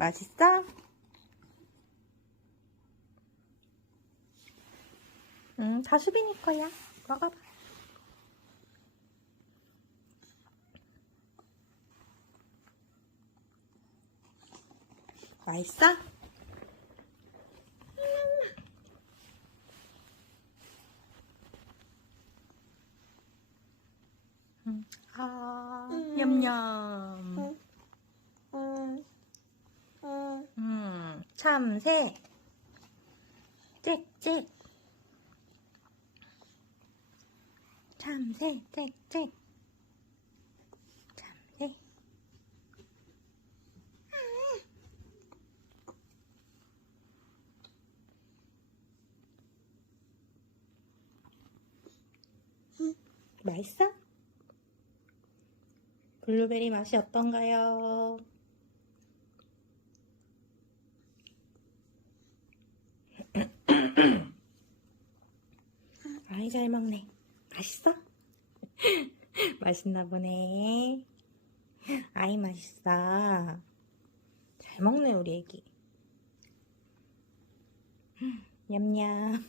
맛있어? 응, 다 수빈이 거야. 먹어봐. 맛있어? 음, 아, 냠냠. 응. 응. 음, 참새. 짹짹. 참새, 짹짹. 참새. 맛있어? 블루베리 맛이 어떤가요? 아이 잘 먹네. 맛있어? 맛있나 보네. 아이 맛있어. 잘 먹네 우리 애기. 냠냠.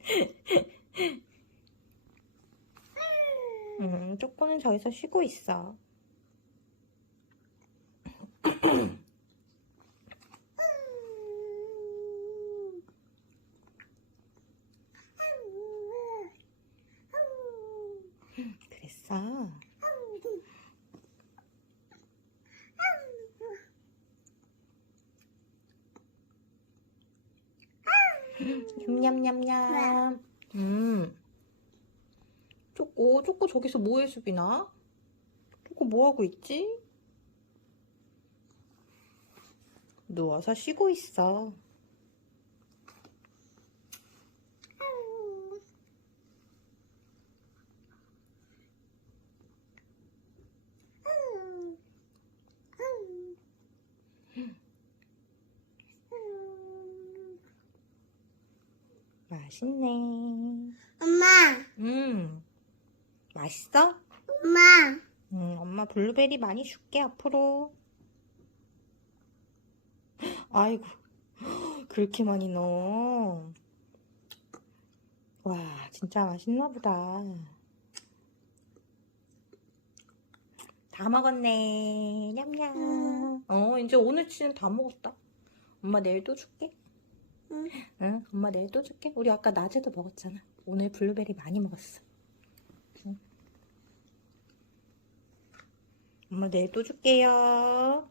음, 쪼꼬는 저기서 쉬고 있어. 그랬어. 냠냠냠냠. 음. 쪼꼬, 쪼꼬 저기서 뭐해, 수빈아? 쪼꼬 뭐하고 있지? 누워서 쉬고 있어. 맛있네. 엄마, 음. 맛있어? 엄마, 음, 엄마 블루베리 많이 줄게, 앞으로. 아이고, 그렇게 많이 넣어. 와, 진짜 맛있나 보다. 다 먹었네. 냠냠. 음. 어, 이제 오늘 치는 다 먹었다. 엄마 내일 또 줄게. 응. 응, 엄마 내일 또 줄게. 우리 아까 낮에도 먹었잖아. 오늘 블루베리 많이 먹었어. 응. 엄마 내일 또 줄게요.